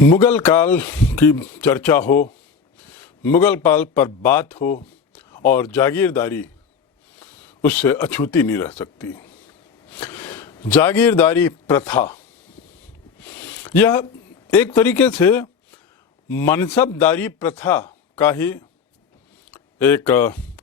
मुगल काल की चर्चा हो, मुगल काल पर बात हो और जागीरदारी उससे अछूती नहीं रह सकती। जागीरदारी प्रथा यह एक तरीके से मनसबदारी प्रथा का ही एक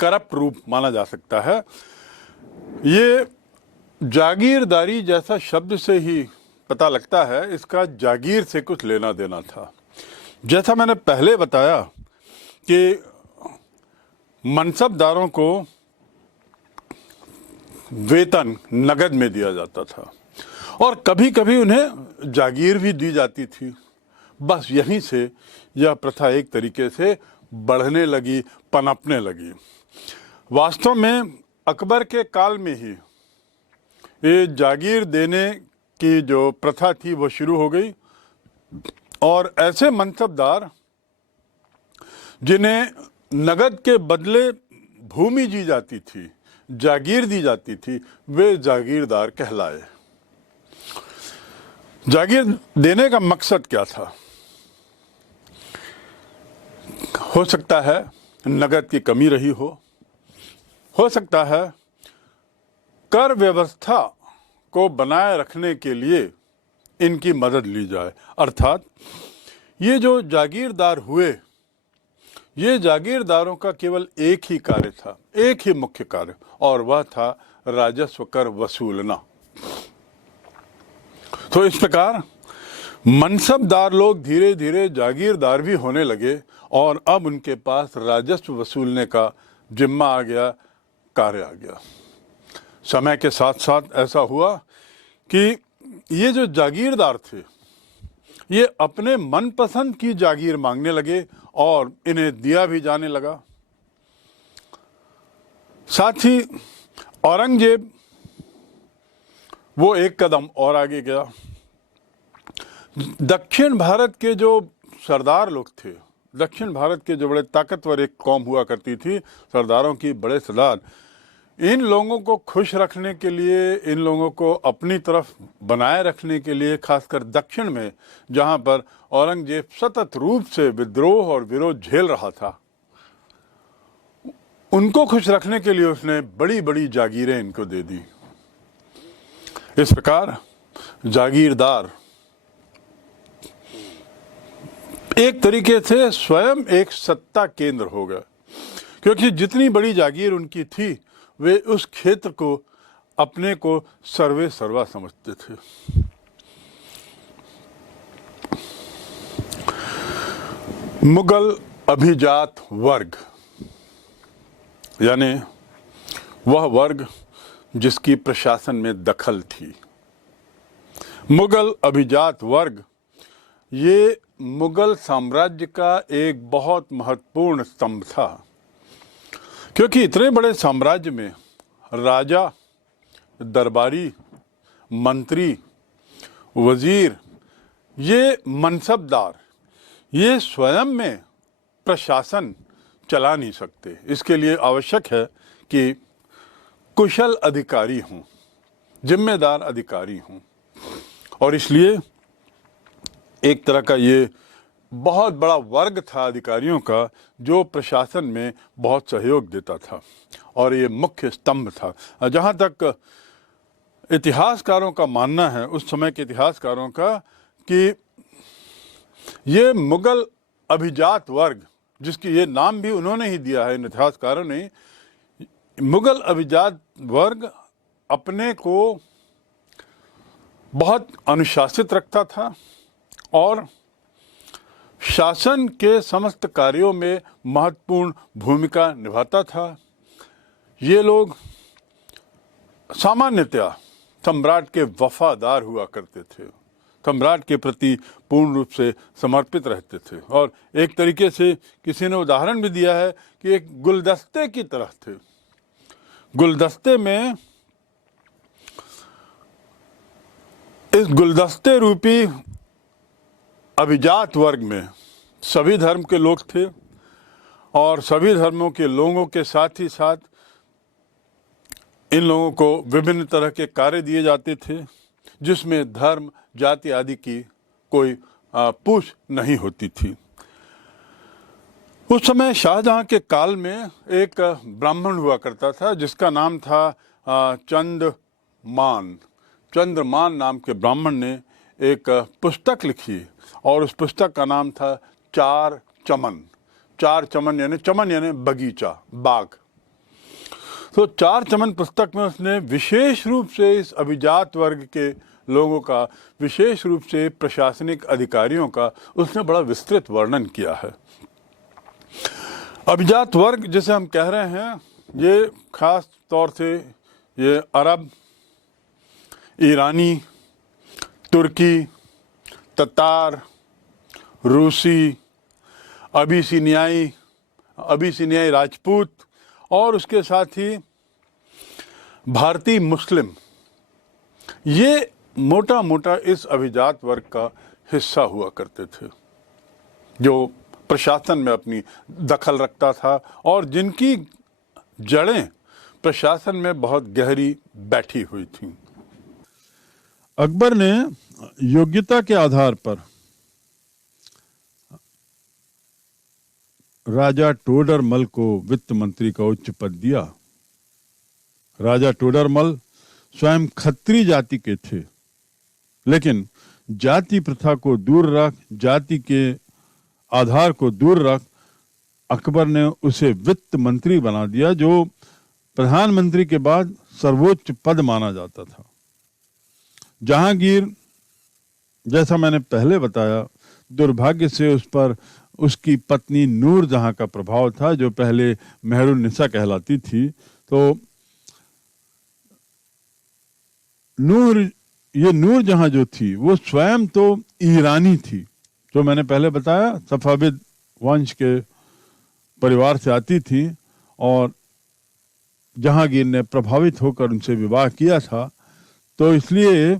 करप्ट रूप माना जा सकता है। ये जागीरदारी जैसा शब्द से ही पता लगता है, इसका जागीर से कुछ लेना देना था। जैसा मैंने पहले बताया कि मनसबदारों को वेतन नगद में दिया जाता था और कभी कभी उन्हें जागीर भी दी जाती थी। बस यहीं से यह प्रथा एक तरीके से बढ़ने लगी, पनपने लगी। वास्तव में अकबर के काल में ही ये जागीर देने की जो प्रथा थी वो शुरू हो गई और ऐसे मनसबदार जिन्हें नगद के बदले भूमि दी जाती थी, जागीर दी जाती थी, वे जागीरदार कहलाए। जागीर देने का मकसद क्या था? हो सकता है नगद की कमी रही हो सकता है कर व्यवस्था को बनाए रखने के लिए इनकी मदद ली जाए। अर्थात ये जो जागीरदार हुए, ये जागीरदारों का केवल एक ही कार्य था, एक ही मुख्य कार्य, और वह था राजस्व कर वसूलना। तो इस प्रकार मनसबदार लोग धीरे धीरे जागीरदार भी होने लगे और अब उनके पास राजस्व वसूलने का जिम्मा आ गया, कार्य आ गया। समय के साथ साथ ऐसा हुआ कि ये जो जागीरदार थे, ये अपने मनपसंद की जागीर मांगने लगे और इन्हें दिया भी जाने लगा। साथ ही औरंगजेब वो एक कदम और आगे गया। दक्षिण भारत के जो सरदार लोग थे, दक्षिण भारत के जो बड़े ताकतवर एक कौम हुआ करती थी, सरदारों की बड़े सरदार, इन लोगों को खुश रखने के लिए, इन लोगों को अपनी तरफ बनाए रखने के लिए, खासकर दक्षिण में जहां पर औरंगजेब सतत रूप से विद्रोह और विरोध झेल रहा था, उनको खुश रखने के लिए उसने बड़ी बड़ी जागीरें इनको दे दी। इस प्रकार जागीरदार एक तरीके से स्वयं एक सत्ता केंद्र हो गया, क्योंकि जितनी बड़ी जागीर उनकी थी वे उस क्षेत्र को अपने को सर्वे सर्वा समझते थे। मुगल अभिजात वर्ग यानी वह वर्ग जिसकी प्रशासन में दखल थी। मुगल अभिजात वर्ग ये मुगल साम्राज्य का एक बहुत महत्वपूर्ण स्तंभ था, क्योंकि इतने बड़े साम्राज्य में राजा, दरबारी, मंत्री, वजीर, ये मनसबदार, ये स्वयं में प्रशासन चला नहीं सकते। इसके लिए आवश्यक है कि कुशल अधिकारी हों, जिम्मेदार अधिकारी हों, और इसलिए एक तरह का ये बहुत बड़ा वर्ग था अधिकारियों का जो प्रशासन में बहुत सहयोग देता था और ये मुख्य स्तंभ था। जहाँ तक इतिहासकारों का मानना है, उस समय के इतिहासकारों का, कि ये मुगल अभिजात वर्ग, जिसकी ये नाम भी उन्होंने ही दिया है, इन इतिहासकारों ने, मुगल अभिजात वर्ग अपने को बहुत अनुशासित रखता था और शासन के समस्त कार्यों में महत्वपूर्ण भूमिका निभाता था। ये लोग सामान्यतया सम्राट के वफादार हुआ करते थे, सम्राट के प्रति पूर्ण रूप से समर्पित रहते थे और एक तरीके से किसी ने उदाहरण भी दिया है कि एक गुलदस्ते की तरह थे। गुलदस्ते में, इस गुलदस्ते रूपी अभिजात वर्ग में सभी धर्म के लोग थे और सभी धर्मों के लोगों के साथ ही साथ इन लोगों को विभिन्न तरह के कार्य दिए जाते थे, जिसमें धर्म, जाति आदि की कोई पूछ नहीं होती थी। उस समय शाहजहां के काल में एक ब्राह्मण हुआ करता था जिसका नाम था चंद्रमान। चंद्रमान नाम के ब्राह्मण ने एक पुस्तक लिखी और उस पुस्तक का नाम था चार चमन। चार चमन यानी बगीचा, बाग। तो चार चमन पुस्तक में उसने विशेष रूप से इस अभिजात वर्ग के लोगों का, विशेष रूप से प्रशासनिक अधिकारियों का उसने बड़ा विस्तृत वर्णन किया है। अभिजात वर्ग जिसे हम कह रहे हैं, ये खास तौर से ये अरब, ईरानी, तुर्की, ततार, रूसी, अबिसिनियाई राजपूत और उसके साथ ही भारतीय मुस्लिम, ये मोटा मोटा इस अभिजात वर्ग का हिस्सा हुआ करते थे जो प्रशासन में अपनी दखल रखता था और जिनकी जड़ें प्रशासन में बहुत गहरी बैठी हुई थीं। अकबर ने योग्यता के आधार पर राजा टोडरमल को वित्त मंत्री का उच्च पद दिया। राजा टोडरमल स्वयं खत्री जाति के थे, लेकिन जाति प्रथा को दूर रख, जाति के आधार को दूर रख अकबर ने उसे वित्त मंत्री बना दिया, जो प्रधानमंत्री के बाद सर्वोच्च पद माना जाता था। जहांगीर, जैसा मैंने पहले बताया, दुर्भाग्य से उस पर उसकी पत्नी नूर जहां का प्रभाव था, जो पहले मेहरुन्निसा कहलाती थी। तो नूर जहां जो थी वो स्वयं तो ईरानी थी, जो मैंने पहले बताया सफाविद वंश के परिवार से आती थी और जहांगीर ने प्रभावित होकर उनसे विवाह किया था। तो इसलिए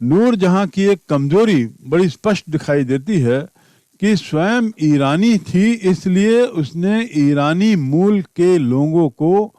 नूर जहां की एक कमजोरी बड़ी स्पष्ट दिखाई देती है कि स्वयं ईरानी थी, इसलिए उसने ईरानी मूल के लोगों को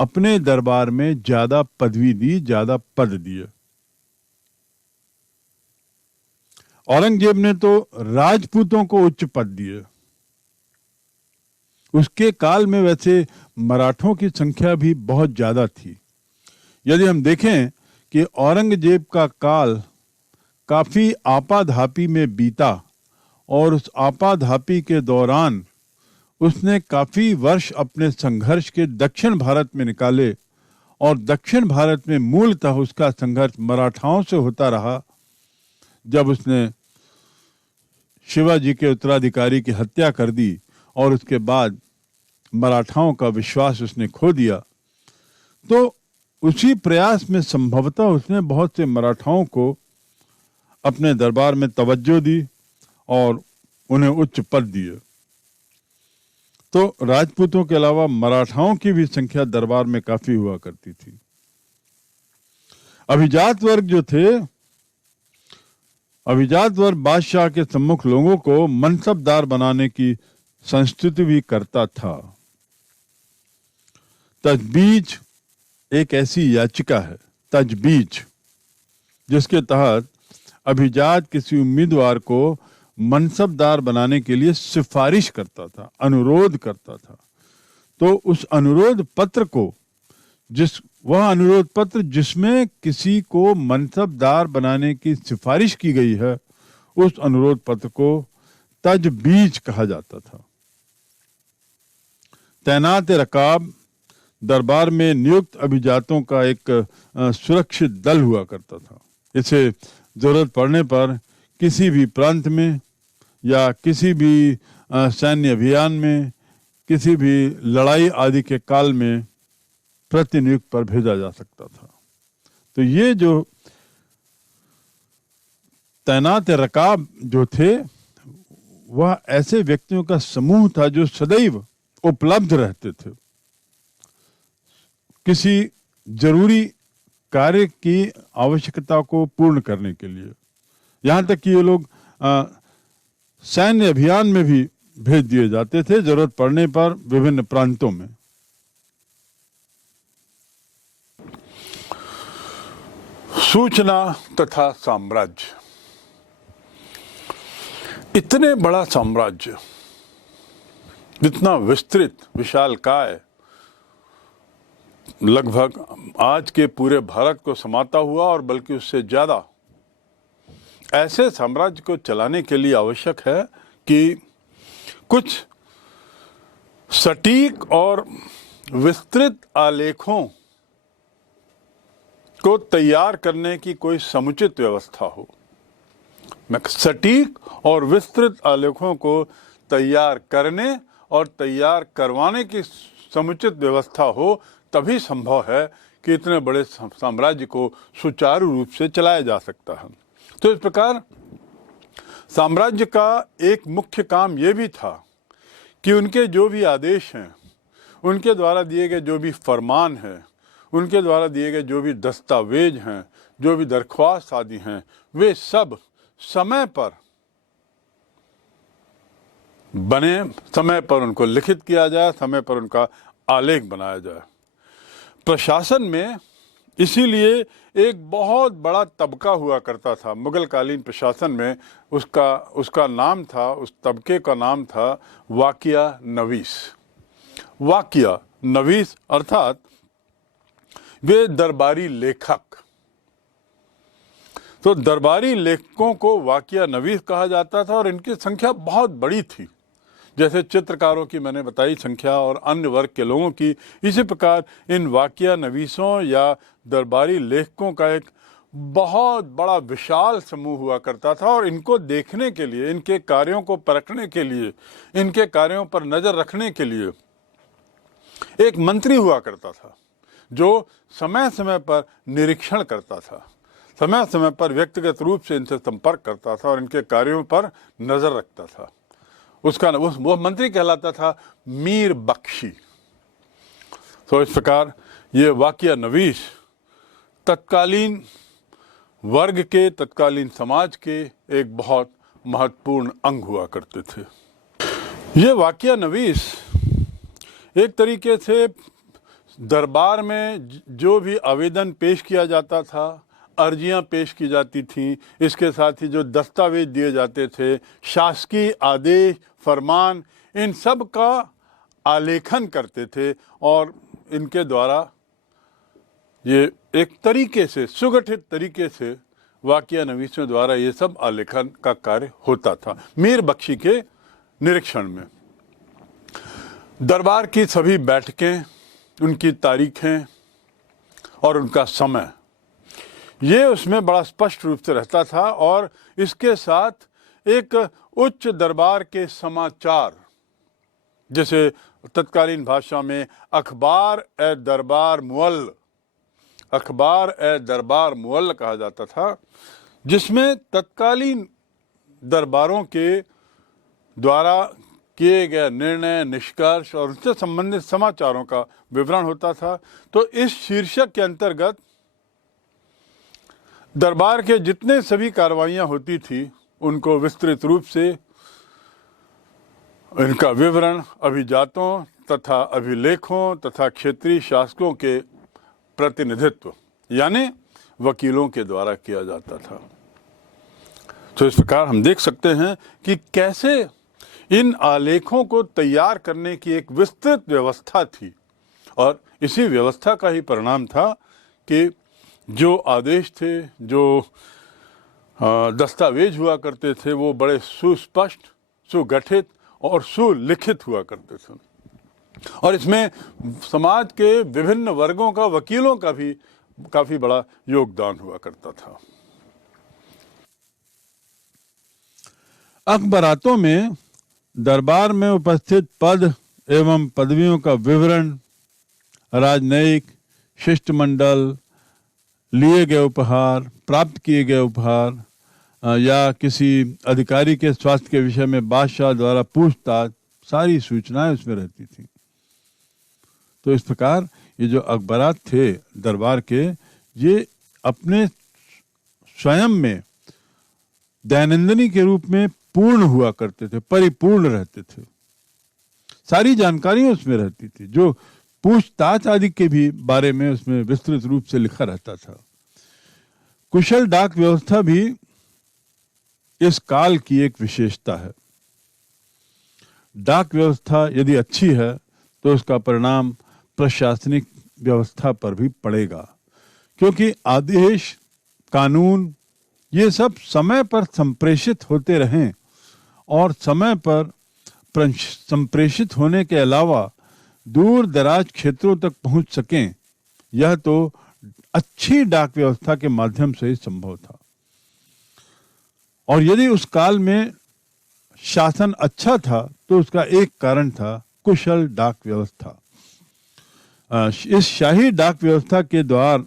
अपने दरबार में ज्यादा पदवी दी, ज्यादा पद दिए। औरंगजेब ने तो राजपूतों को उच्च पद दिए। उसके काल में वैसे मराठों की संख्या भी बहुत ज्यादा थी। यदि हम देखें कि औरंगजेब का काल काफी आपाधापी में बीता और उस आपाधापी के दौरान उसने काफी वर्ष अपने संघर्ष के दक्षिण भारत में निकाले और दक्षिण भारत में मूलतः उसका संघर्ष मराठाओं से होता रहा। जब उसने शिवाजी के उत्तराधिकारी की हत्या कर दी और उसके बाद मराठाओं का विश्वास उसने खो दिया, तो उसी प्रयास में संभवतः उसने बहुत से मराठाओं को अपने दरबार में तवज्जो दी और उन्हें उच्च पद दिए। तो राजपूतों के अलावा मराठाओं की भी संख्या दरबार में काफी हुआ करती थी। अभिजात वर्ग जो थे, अभिजात वर्ग बादशाह के सम्मुख लोगों को मनसबदार बनाने की संस्तुति भी करता था। तजबीज एक ऐसी याचिका है, तजबीज, जिसके तहत अभिजात किसी उम्मीदवार को मनसबदार बनाने के लिए सिफारिश करता था, अनुरोध करता था। तो उस अनुरोध पत्र को, वह अनुरोध पत्र जिसमें किसी को मनसबदार बनाने की सिफारिश की गई है, उस अनुरोध पत्र को तजबीज कहा जाता था। तैनात रकाब दरबार में नियुक्त अभिजातों का एक सुरक्षित दल हुआ करता था। इसे जरूरत पड़ने पर किसी भी प्रांत में या किसी भी सैन्य अभियान में, किसी भी लड़ाई आदि के काल में प्रतिनियुक्त पर भेजा जा सकता था। तो ये जो तैनात रकाब जो थे, वह ऐसे व्यक्तियों का समूह था जो सदैव उपलब्ध रहते थे किसी जरूरी कार्य की आवश्यकता को पूर्ण करने के लिए। यहां तक कि ये लोग सैन्य अभियान में भी भेज दिए जाते थे, जरूरत पड़ने पर विभिन्न प्रांतों में। सूचना तथा साम्राज्य। इतने बड़ा साम्राज्य, इतना विस्तृत विशालकाय, लगभग आज के पूरे भारत को समाता हुआ और बल्कि उससे ज्यादा, ऐसे साम्राज्य को चलाने के लिए आवश्यक है कि कुछ सटीक और विस्तृत आलेखों को तैयार करने की कोई समुचित व्यवस्था हो। सटीक और विस्तृत आलेखों को तैयार करने और तैयार करवाने की समुचित व्यवस्था हो, तभी संभव है कि इतने बड़े साम्राज्य को सुचारू रूप से चलाया जा सकता है। तो इस प्रकार साम्राज्य का एक मुख्य काम यह भी था कि उनके जो भी आदेश हैं, उनके द्वारा दिए गए जो भी फरमान हैं, उनके द्वारा दिए गए जो भी दस्तावेज हैं, जो भी दरख्वास्त आदि हैं, वे सब समय पर बने, समय पर उनको लिखित किया जाए, समय पर उनका आलेख बनाया जाए। प्रशासन में इसीलिए एक बहुत बड़ा तबका हुआ करता था मुगल कालीन प्रशासन में। उसका नाम था, उस तबके का नाम था वाकिया नवीस। वाकिया नवीस अर्थात वे दरबारी लेखक। तो दरबारी लेखकों को वाकिया नवीस कहा जाता था और इनकी संख्या बहुत बड़ी थी। जैसे चित्रकारों की मैंने बताई संख्या और अन्य वर्ग के लोगों की, इसी प्रकार इन वाकिया नवीसों या दरबारी लेखकों का एक बहुत बड़ा विशाल समूह हुआ करता था। और इनको देखने के लिए, इनके कार्यों को परखने के लिए, इनके कार्यों पर नजर रखने के लिए एक मंत्री हुआ करता था जो समय समय पर निरीक्षण करता था, समय समय पर व्यक्तिगत रूप से इनसे संपर्क करता था और इनके कार्यों पर नजर रखता था। वो मंत्री कहलाता था मीर बख्शी। तो इस प्रकार ये वाकिया नवीस तत्कालीन वर्ग के, तत्कालीन समाज के एक बहुत महत्वपूर्ण अंग हुआ करते थे। ये वाकिया नवीस एक तरीके से दरबार में जो भी आवेदन पेश किया जाता था, अर्जियां पेश की जाती थीं, इसके साथ ही जो दस्तावेज दिए जाते थे, शासकीय आदेश, फरमान, इन सब का आलेखन करते थे और इनके द्वारा ये एक तरीके से, सुगठित तरीके से वाकिया नवीसों द्वारा ये सब आलेखन का कार्य होता था मीर बख्शी के निरीक्षण में। दरबार की सभी बैठकें, उनकी तारीखें और उनका समय, ये उसमें बड़ा स्पष्ट रूप से रहता था। और इसके साथ एक उच्च दरबार के समाचार, जैसे तत्कालीन भाषा में अखबार ए दरबार मुअल्ल, अखबार ए दरबार मुअल्ल कहा जाता था, जिसमें तत्कालीन दरबारों के द्वारा किए गए निर्णय, निष्कर्ष और उससे संबंधित समाचारों का विवरण होता था। तो इस शीर्षक के अंतर्गत दरबार के जितने सभी कार्रवाइयां होती थी उनको विस्तृत रूप से इनका विवरण अभिजातों तथा अभिलेखों तथा क्षेत्रीय शासकों के प्रतिनिधित्व यानी वकीलों के द्वारा किया जाता था। तो इस प्रकार हम देख सकते हैं कि कैसे इन आलेखों को तैयार करने की एक विस्तृत व्यवस्था थी और इसी व्यवस्था का ही परिणाम था कि जो आदेश थे, जो दस्तावेज हुआ करते थे, वो बड़े सुस्पष्ट, सुगठित और सुलिखित हुआ करते थे। और इसमें समाज के विभिन्न वर्गों का, वकीलों का भी काफी बड़ा योगदान हुआ करता था। अखबारातों में दरबार में उपस्थित पद एवं पदवियों का विवरण, राजनयिक, शिष्टमंडल, लिए गए उपहार, प्राप्त किए गए उपहार या किसी अधिकारी के स्वास्थ्य के विषय में बादशाह द्वारा पूछताछ, सारी सूचनाएं उसमें रहती थी। तो इस प्रकार ये जो अखबारात थे दरबार के, ये अपने स्वयं में दैनंदिनी के रूप में पूर्ण हुआ करते थे, परिपूर्ण रहते थे। सारी जानकारी उसमें रहती थी, जो पूछताछ आदि के भी बारे में उसमें विस्तृत रूप से लिखा रहता था। कुशल डाक व्यवस्था भी इस काल की एक विशेषता है। डाक व्यवस्था यदि अच्छी है तो उसका परिणाम प्रशासनिक व्यवस्था पर भी पड़ेगा, क्योंकि आदेश, कानून ये सब समय पर संप्रेषित होते रहें और समय पर संप्रेषित होने के अलावा दूर दराज क्षेत्रों तक पहुंच सकें, यह तो अच्छी डाक व्यवस्था के माध्यम से ही संभव था। और यदि उस काल में शासन अच्छा था तो उसका एक कारण था कुशल डाक व्यवस्था। इस शाही डाक व्यवस्था के द्वारा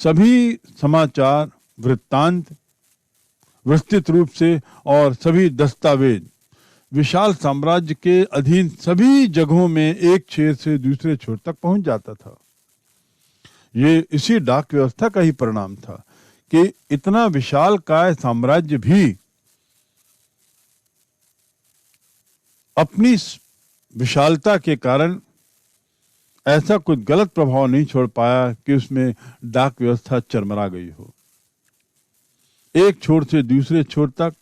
सभी समाचार, वृत्तांत विस्तृत रूप से और सभी दस्तावेज विशाल साम्राज्य के अधीन सभी जगहों में एक छोर से दूसरे छोर तक पहुंच जाता था। ये इसी डाक व्यवस्था का ही परिणाम था कि इतना विशालकाय साम्राज्य भी अपनी विशालता के कारण ऐसा कुछ गलत प्रभाव नहीं छोड़ पाया कि उसमें डाक व्यवस्था चरमरा गई हो। एक छोर से दूसरे छोर तक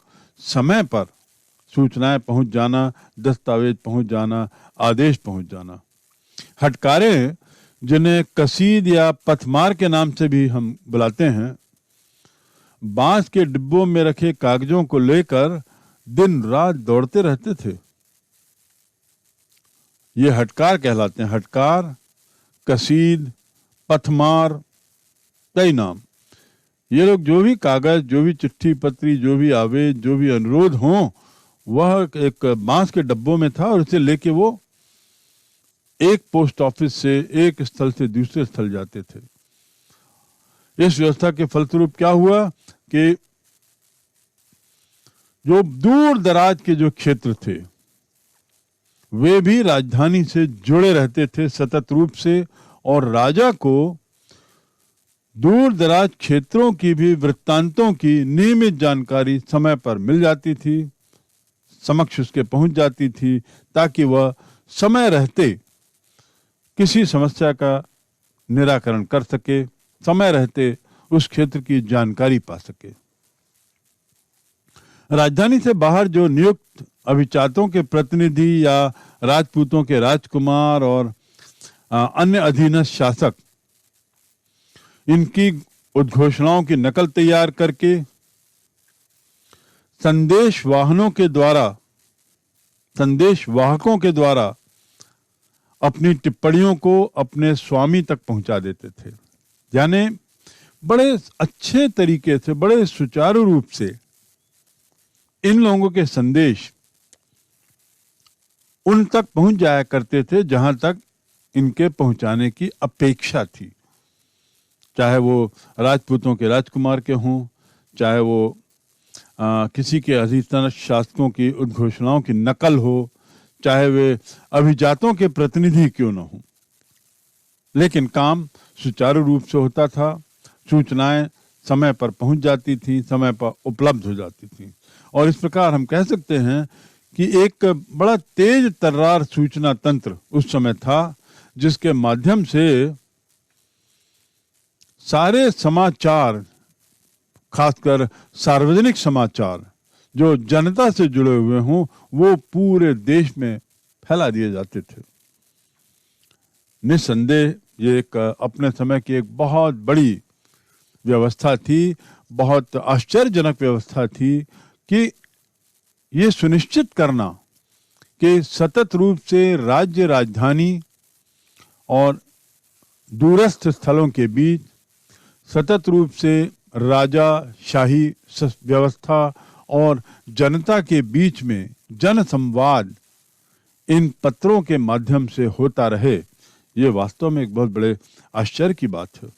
समय पर सूचनाएं पहुंच जाना, दस्तावेज पहुंच जाना, आदेश पहुंच जाना। हटकारे, जिन्हें कसीद या पथमार के नाम से भी हम बुलाते हैं, बांस के डिब्बों में रखे कागजों को लेकर दिन रात दौड़ते रहते थे। ये हटकार कहलाते हैं। हटकार, कसीद, पथमार, कई नाम। ये लोग जो भी कागज, जो भी चिट्ठी पत्री, जो भी आवेश, जो भी अनुरोध हों, वह एक बांस के डब्बों में था और उसे लेके वो एक पोस्ट ऑफिस से एक स्थल से दूसरे स्थल जाते थे। इस व्यवस्था के फलस्वरूप क्या हुआ कि जो दूर दराज के जो क्षेत्र थे वे भी राजधानी से जुड़े रहते थे सतत रूप से, और राजा को दूर दराज क्षेत्रों की भी वृत्तांतों की नियमित जानकारी समय पर मिल जाती थी, समक्ष उसके पहुंच जाती थी, ताकि वह समय रहते किसी समस्या का निराकरण कर सके, समय रहते उस क्षेत्र की जानकारी पा सके। राजधानी से बाहर जो नियुक्त अभिजातों के प्रतिनिधि या राजपूतों के राजकुमार और अन्य अधीनस्थ शासक इनकी उद्घोषणाओं की नकल तैयार करके संदेश वाहकों के द्वारा अपनी टिप्पणियों को अपने स्वामी तक पहुंचा देते थे। यानी बड़े अच्छे तरीके से, बड़े सुचारू रूप से इन लोगों के संदेश उन तक पहुंच जाया करते थे जहां तक इनके पहुंचाने की अपेक्षा थी, चाहे वो राजपूतों के राजकुमार के हों, चाहे वो किसी के अधीनस्थ शासकों की उद्घोषणाओं की नकल हो, चाहे वे अभिजातों के प्रतिनिधि क्यों न हो, लेकिन काम सुचारू रूप से होता था। सूचनाएं समय पर पहुंच जाती थी, समय पर उपलब्ध हो जाती थी, और इस प्रकार हम कह सकते हैं कि एक बड़ा तेज तर्रार सूचना तंत्र उस समय था, जिसके माध्यम से सारे समाचार, खासकर सार्वजनिक समाचार जो जनता से जुड़े हुए हों, वो पूरे देश में फैला दिए जाते थे। निस्संदेह ये एक अपने समय की एक बहुत बड़ी व्यवस्था थी, बहुत आश्चर्यजनक व्यवस्था थी कि ये सुनिश्चित करना कि सतत रूप से राज्य राजधानी और दूरस्थ स्थलों के बीच सतत रूप से राजा शाही व्यवस्था और जनता के बीच में जन संवाद इन पत्रों के माध्यम से होता रहे, ये वास्तव में एक बहुत बड़े आश्चर्य की बात है।